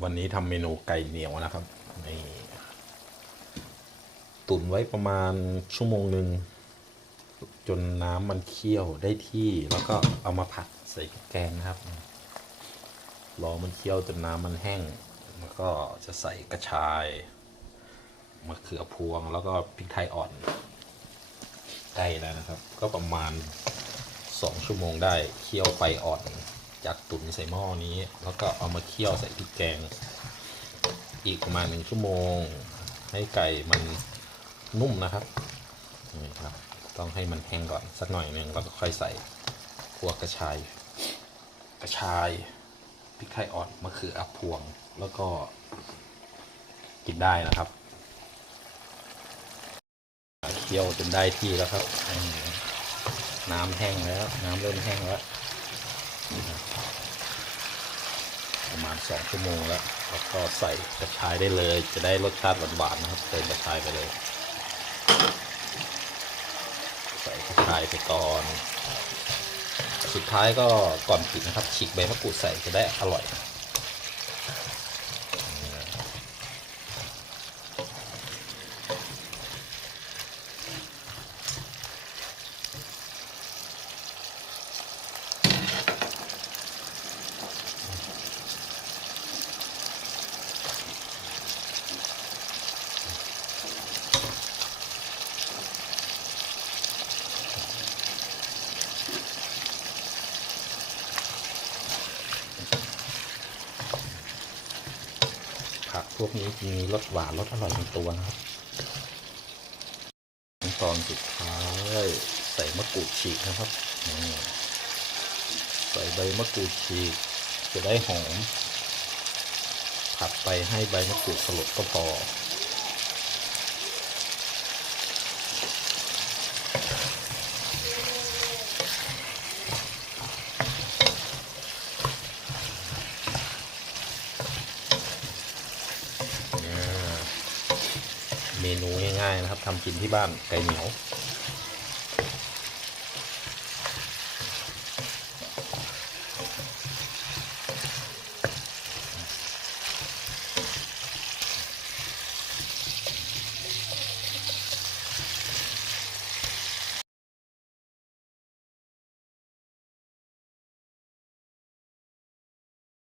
วันนี้ทำเมนูไก่เหนียวนะครับนี่ตุนไว้ประมาณชั่วโมงหนึ่งจนน้ำมันเคี่ยวได้ที่แล้วก็เอามาผัดใส่แกงนะครับรอมันเคี่ยวจนน้ำมันแห้ง แล้วก็จะใส่กระชายมะเขือพวงแล้วก็พริกไทยอ่อนใกล้แล้วนะครับ ก็ประมาณสองชั่วโมงได้เคี่ยวไฟอ่อน จากตุ๋นใส่หม้อนี้ แล้วก็เอามาเคี่ยวใส่พริกแกง อีกประมาณหนึ่งชั่วโมง ให้ไก่มันนุ่มนะครับนี่ครับ ต้องให้มันแห้งก่อนสักหน่อยหนึ่งแล้วก็ค่อยใส่พวกกระชาย กระชายพริกไทยอ่อนมะเขืออพวง แล้วก็กินได้นะครับเคี่ยวจนได้ที่แล้วครับ น้ำแห้งแล้ว น้ำเริ่มแห้งแล้ว ประมาณสองชั่วโมงแล้ว แล้วก็ใส่กระชายได้เลย จะได้รสชาติหวานๆนะครับเติมกระชายไปเลย ใส่กระชายไปก่อน สุดท้ายก็ก่อนปิดนะครับฉีกใบมะกรูดใส่จะได้อร่อย พวกนี้จะมีรสหวานรสอร่อยในตัวนะครับขั้นตอนสุดท้ายใส่มะกรูดฉีกนะครับ ใส่ใบมะกรูดฉีก จะได้หอมผัดไปให้ใบมะกรูดสลดก็พอ เมนูง่ายๆนะครับทำกินที่บ้านไก่เหนียว